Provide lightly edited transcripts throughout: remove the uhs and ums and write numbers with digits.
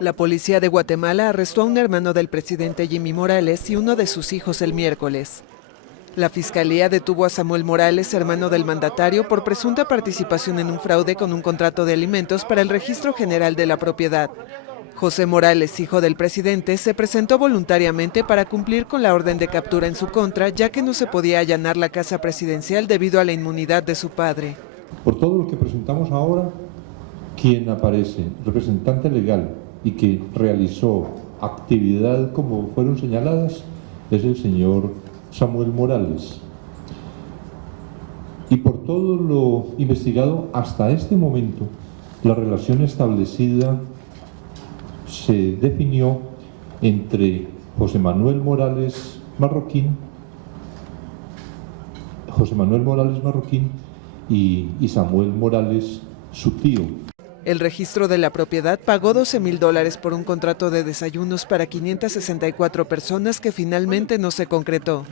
La policía de Guatemala arrestó a un hermano del presidente Jimmy Morales y uno de sus hijos el miércoles. La fiscalía detuvo a Samuel Morales, hermano del mandatario, por presunta participación en un fraude con un contrato de alimentos para el Registro General de la Propiedad. José Morales, hijo del presidente, se presentó voluntariamente para cumplir con la orden de captura en su contra, ya que no se podía allanar la casa presidencial debido a la inmunidad de su padre. Por todo lo que presentamos ahora, quien aparece, representante legal y que realizó actividad como fueron señaladas, es el señor Samuel Morales. Y por todo lo investigado hasta este momento, la relación establecida se definió entre José Manuel Morales Marroquín y Samuel Morales, su tío. El registro de la propiedad pagó $12,000 por un contrato de desayunos para 564 personas que finalmente no se concretó.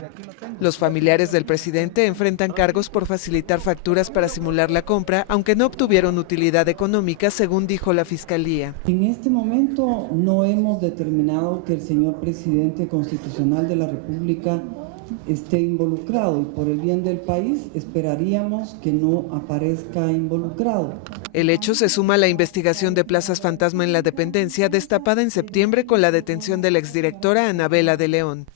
Los familiares del presidente enfrentan cargos por facilitar facturas para simular la compra, aunque no obtuvieron utilidad económica, según dijo la fiscalía. En este momento no hemos determinado que el señor presidente constitucional de la República esté involucrado y por el bien del país esperaríamos que no aparezca involucrado. El hecho se suma a la investigación de plazas fantasma en la dependencia destapada en septiembre con la detención de la exdirectora Anabela de León.